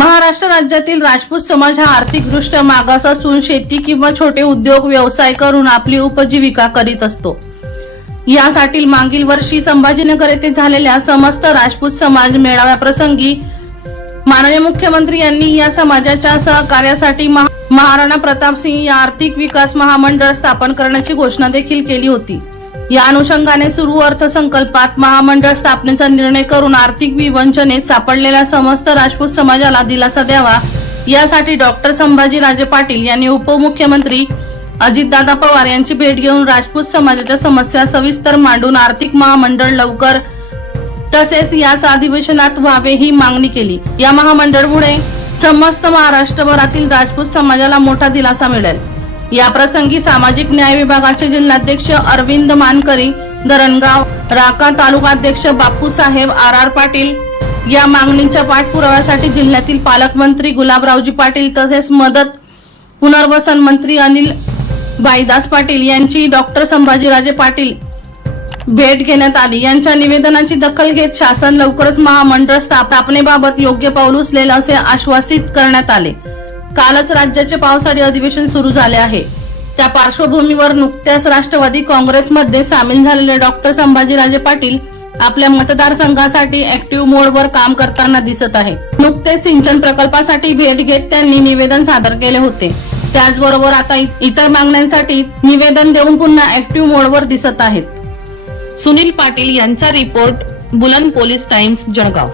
महाराष्ट्र राज्यातील राजपूत समाज हा आर्थिकदृष्ट्या मागास असून शेती किंवा छोटे उद्योग व्यवसाय करून आपली उपजीविका करीत असतो. यासाठी मागील वर्षी संभाजीनगर येथे झालेल्या समस्त राजपूत समाज मेळाव्याप्रसंगी माननीय मुख्यमंत्री यांनी या समाजाच्या सहकार्यासाठी महाराणा प्रताप सिंह या आर्थिक विकास महामंडळ स्थापन करण्याची घोषणा देखील केली होती. या अनुषंगाने सुरू अर्थसंकल्पात महामंडळ स्थापनेचा निर्णय करून आर्थिक विवंचनेत सापडलेल्या समस्त राजपूत समाजाला दिलासा द्यावा. यासाठी डॉक्टर संभाजीराजे पाटील यांनी उपमुख्यमंत्री अजितदादा पवार यांची भेट घेऊन राजपूत समाजाच्या समस्या सविस्तर मांडून आर्थिक महामंडळ लवकर तसेच याच अधिवेशनात व्हावे ही मागणी केली. या महामंडळमुळे समस्त महाराष्ट्रभरातील राजपूत समाजाला मोठा दिलासा मिळेल. या प्रसंगी सामाजिक न्याय विभागाचे जिल्हाध्यक्ष अरविंद मानकरी धरणगाव राका तालुकाध्यक्ष बापूसाहेब आर आर पाटील या मागणीच्या पाठपुराव्यासाठी जिल्ह्यातील पालकमंत्री गुलाबरावजी पाटील तसेच मदत पुनर्वसन मंत्री अनिल भाईदास पाटील यांची डॉक्टर संभाजीराजे पाटील भेट घेण्यात आली. यांच्या निवेदनाची दखल घेत शासन लवकरच महामंडळ स्थापनेबाबत योग्य पाऊल उचलेल असे आश्वासित करण्यात आले. कालच राज्याचे पावसाळी अधिवेशन सुरू झाले आहे. त्या पार्श्वभूमीवर नुकत्याच राष्ट्रवादी काँग्रेसमध्ये सामील झालेले डॉक्टर संभाजीराजे पाटील आपल्या मतदारसंघासाठी ऍक्टिव्ह मोडवर काम करताना दिसत आहे नुकतेच सिंचन प्रकल्पासाठी भेट घेत त्यांनी निवेदन सादर केले होते. त्याचबरोबर आता इतर मागण्यांसाठी निवेदन देऊन पुन्हा ऍक्टिव्ह मोडवर दिसत आहेत. सुनील पाटील यांचा रिपोर्ट बुलंद पोलीस टाइम्स जळगाव.